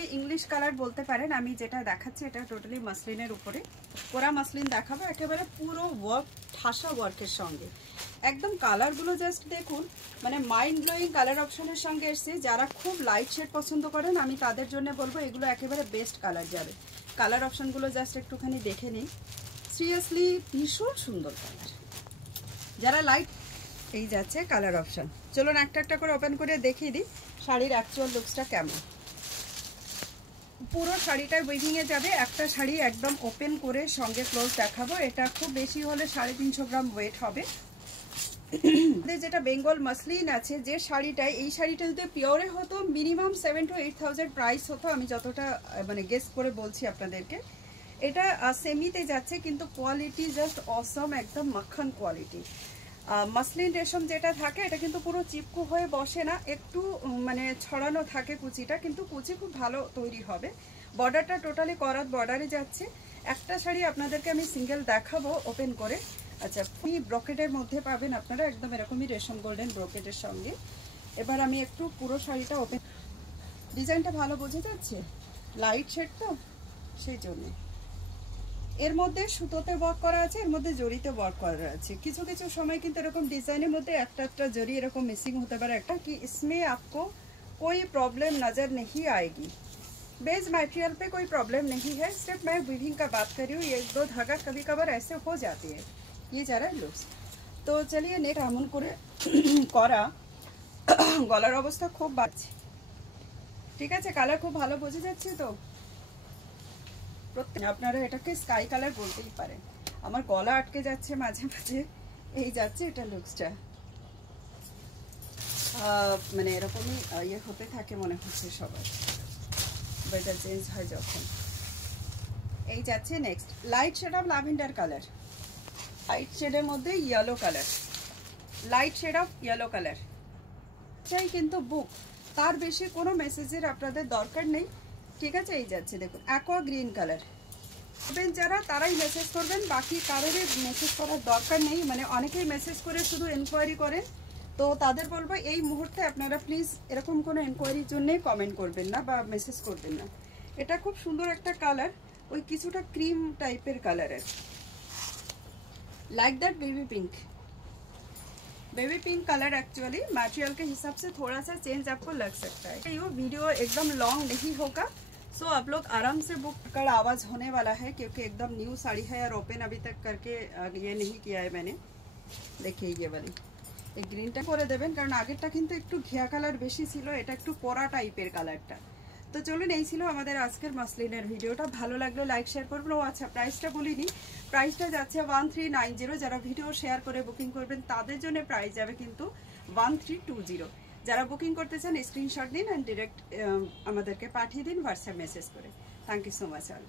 এটাকে English colour বলতে পারেন। আমি যেটা দেখাচ্ছি এটা টোটালি মাসলিনের উপরে, কোরা মাসলিন দেখাবো, একেবারে পুরো ওয়ার্ক, ঠাসা ওয়ার্কের সঙ্গে। একদম কালারগুলো জাস্ট দেখুন, মানে মাইন্ড ব্লোয়িং কালার অপশনের সঙ্গে এসছে। যারা খুব লাইট শেড পছন্দ করেন আমি তাদের জন্য বলবো এগুলো একেবারে বেস্ট কালার যাবে। কালার অপশনগুলো জাস্ট একটুখানি দেখে নিই, সিরিয়াসলি ভীষণ সুন্দর কালার। যারা লাইট, এই যাচ্ছে কালার অপশন। চলুন একটা একটা করে ওপেন করে দেখিয়ে দিই শাড়ির অ্যাকচুয়াল লুকসটা কেমন। পুরো শাড়িটা উইভিংয়ে যাবে। একটা শাড়ি একদম ওপেন করে সঙ্গে ক্লোজ দেখাবো। এটা খুব বেশি হলে 350 গ্রাম ওয়েট হবে। যেটা বেঙ্গল মাসলিন আছে, যে শাড়িটা, এই শাড়িটা যদি পিওরে হতো মিনিমাম 7,000 to 8,000 প্রাইস হতো, আমি যতটা মানে গেস করে বলছি আপনাদেরকে। এটা সেমিতে যাচ্ছে কিন্তু কোয়ালিটি জাস্ট অসম, একদম মাখন কোয়ালিটি। মাসলিন রেশম যেটা থাকে এটা কিন্তু পুরো চিপকু হয়ে বসে না, একটু মানে ছড়ানো থাকে কুচিটা, কিন্তু কুচি খুব ভালো তৈরি হবে। বর্ডারটা টোটালি করাত বর্ডারে যাচ্ছে। একটা শাড়ি আপনাদেরকে আমি সিঙ্গেল দেখাবো ওপেন করে। আচ্ছা, ফুল ব্রকেটের মধ্যে পাবেন আপনারা, একদম এরকমই রেশম গোল্ডেন ব্রকেটের সঙ্গে। এবার আমি একটু পুরো শাড়িটা ওপেন, ডিজাইনটা ভালো বোঝা যাচ্ছে, লাইট শেড তো সেই জন্যে। এর মধ্যে সুতোতে ওয়ার্ক করা আছে, এর মধ্যে জরিতে ওয়ার্ক করা আছে। কিছু কিছু সময় কিন্তু এরকম ডিজাইনের মধ্যে একটা একটা জরি এরকম মিসিং হতে পারে একটা, कि इसमें आपको कोई प्रॉब्लम नज़र नहीं आएगी। बेस मटेरियल पे कोई प्रॉब्लम नहीं है, सिर्फ मैं वीविंग का बात कर रही हूँ। एक दो धागा कभी कभार ऐसे हो जाती है। ये जा रहा है लुक्स। तो चलिए नेक एमन करे करा गलार अवस्था खूब बाড়ছে, ঠিক আছে। কালার খুব ভালো বোঝা যাচ্ছে তো। আপনারা এটাকে স্কাই কালার বলতেই পারেন। আমার গলা আটকে যাচ্ছে মাঝে মাঝে, এই যাচ্ছে এটা লুকসটা, মানে এরকমই ইয়ে হতে থাকে মনে হচ্ছে সবার, ওয়েদার চেঞ্জ হয় যখন। এই যাচ্ছে next light shade of lavender colour, light শেডের মধ্যে yellow colour, light shade of yellow colour চাই কিন্তু বুক, তার বেশি কোনো মেসেজের আপনাদের দরকার নেই, ঠিক আছে। এই যাচ্ছে দেখুন অ্যাকোয়া গ্রিন কালার, যারা তারাই মেসেজ করবেন, বাকি কারোর মেসেজ করার দরকার নেই। মানে অনেকেই মেসেজ করে শুধু এনকোয়ারি করেন, তো তাদের বলবো এই মুহূর্তে আপনারা প্লিজ এরকম কোনো এনকোয়ারির জন্যই কমেন্ট করবেন না বা মেসেজ করবেন না। এটা খুব সুন্দর একটা কালার, ওই কিছুটা ক্রিম টাইপের কালারের, like that baby pink. Baby pink colour actually material के हिसाब से थोड़ा सा चेंज आपको लग सकता है। ये वीडियो एकदम लॉन्ग नहीं होगा, सो आप लोग आराम से बुक कर आवाज़ होने वाला है, क्योंकि एकदम न्यू साड़ी है और ओपन अभी तक करके ये नहीं किया है मैंने। देखिए ये वाली এই গ্রিনটা করে দেবেন, কারণ আগেরটা কিন্তু একটু ঘিয়া কালার বেশি ছিল, এটা একটু কোরা টাইপের কালারটা। তো চলুন, এই ছিল আমাদের আজকের মাসলিনের ভিডিওটা। ভালো লাগলে লাইক শেয়ার করবেন। ও আচ্ছা, প্রাইসটা বলিনি, প্রাইসটা যাচ্ছে 1390। যারা ভিডিও শেয়ার করে বুকিং করবেন তাদের জন্য প্রাইস যাবে কিন্তু 1320। যারা বুকিং করতে চান স্ক্রিনশট দিন অ্যান্ড ডিরেক্ট আমাদেরকে পাঠিয়ে দিন হোয়াটসঅ্যাপ মেসেজ করে। Thank you so much all.